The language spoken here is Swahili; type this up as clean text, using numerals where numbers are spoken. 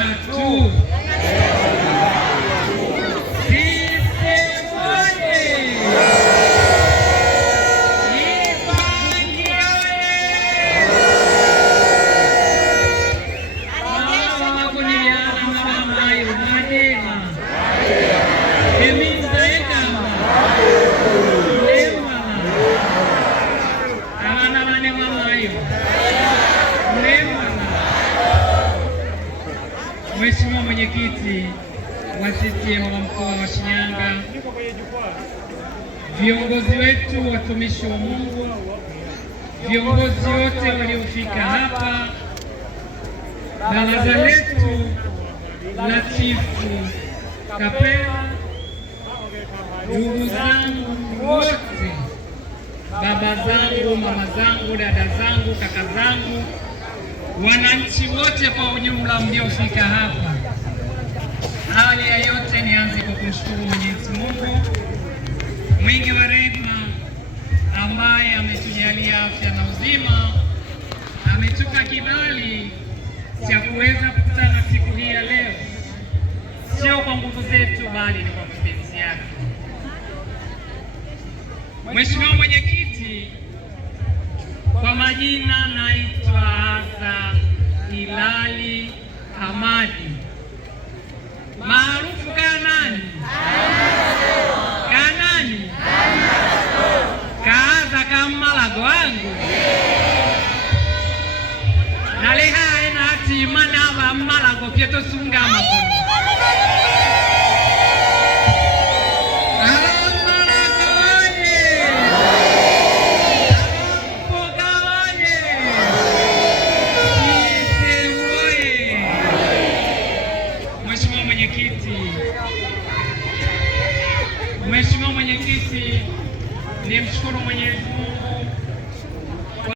vijana tu. Mheshimiwa Mwenyekiti wa CCM wa mkoa wa Shinyanga, viongozi wetu, watumishi wa Mungu, viongozi wote waliofika hapa, baraza letu la chifu kapela, ndugu zangu wote, baba zangu, mama zangu, dada zangu, kaka zangu, wananchi wote kwa ujumla mliofika hapa. Awali ya yote nianze kwa kumshukuru Mwenyezi Mungu mwingi wa rehema, ambaye ametujalia afya na uzima, ametupa kibali cha kuweza kukutana siku hii ya leo, sio kwa nguvu zetu, bali ni kwa mapenzi yake. Mheshimiwa Mwenyekiti, kwa majina naitwa Asa Hilali Hamadi, maarufu Kanani. Kanani kaaza kamalago wangu nalehae nati manava malago pyeto sunga makono Mheshimiwa Mwenyekiti, nimshukuru Mwenyezi Mungu